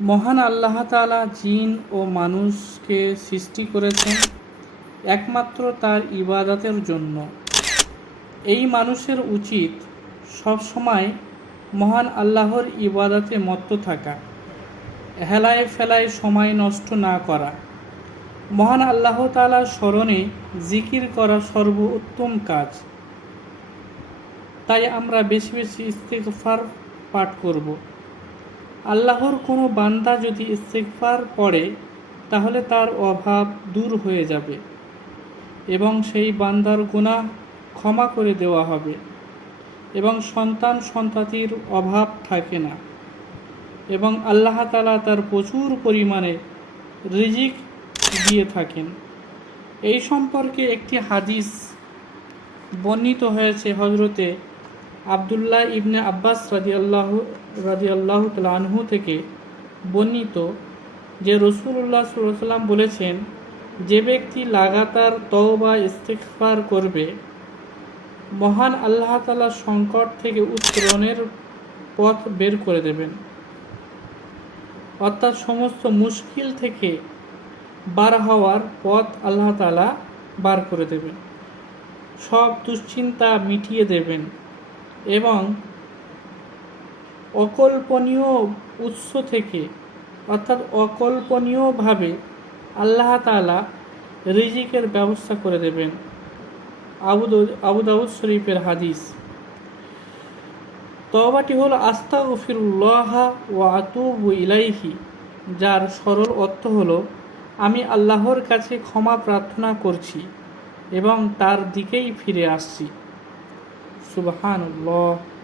মহান আল্লাহ তাআলা জিন ও মানুষকে সৃষ্টি করেছেন একমাত্র তার ইবাদতের জন্য। এই মানুষের উচিত সব সময় মহান আল্লাহর ইবাদতে মত্ত থাকা, হেলায় ফেলায় সময় নষ্ট না করা। মহান আল্লাহ তাআলার স্মরণে জিকির করা সর্বোত্তম কাজ। তাই আমরা বেশি বেশি ইস্তেগফার পাঠ করব। আল্লাহর কোনো বান্দা যদি ইস্তেগফার পড়ে, তাহলে তার অভাব দূর হয়ে যাবে এবং সেই বান্দার গুনাহ ক্ষমা করে দেওয়া হবে এবং সন্তান সন্ততির অভাব থাকে না এবং আল্লাহ তালা তার প্রচুর পরিমাণে রিজিক দিয়ে থাকেন। এই সম্পর্কে একটি হাদিস বর্ণিত হয়েছে হজরতে আবদুল্লাহ ইবনে আব্বাস রাজিয়াল্লাহ রাজিয়াল্লাহ আনহু থেকে বর্ণিত যে রসুল্লাহ সাল্লাম বলেছেন, যে ব্যক্তি লাগাতার তওবা ইস্তেকফার করবে, মহান আল্লাহ তালা সংকট থেকে উত্তরণের পথ বের করে দেবেন। অর্থাৎ সমস্ত মুশকিল থেকে বার হওয়ার পথ আল্লাহ তালা বার করে দেবেন। সব দুশ্চিন্তা মিটিয়ে দেবেন। এবং অকল্পনীয় উৎস থেকে, অর্থাৎ অকল্পনীয়ভাবে আল্লাহ তালা রিজিকের ব্যবস্থা করে দেবেন। আবুদ আবুদাউদ শরীফের হাদিস। তবাটি হল আস্তা গফিরুল্লাহ ও আতুবু ইলাইহি, যার সরল অর্থ হল, আমি আল্লাহর কাছে ক্ষমা প্রার্থনা করছি এবং তার দিকেই ফিরে আসছি। সুবহানুল্লাহ।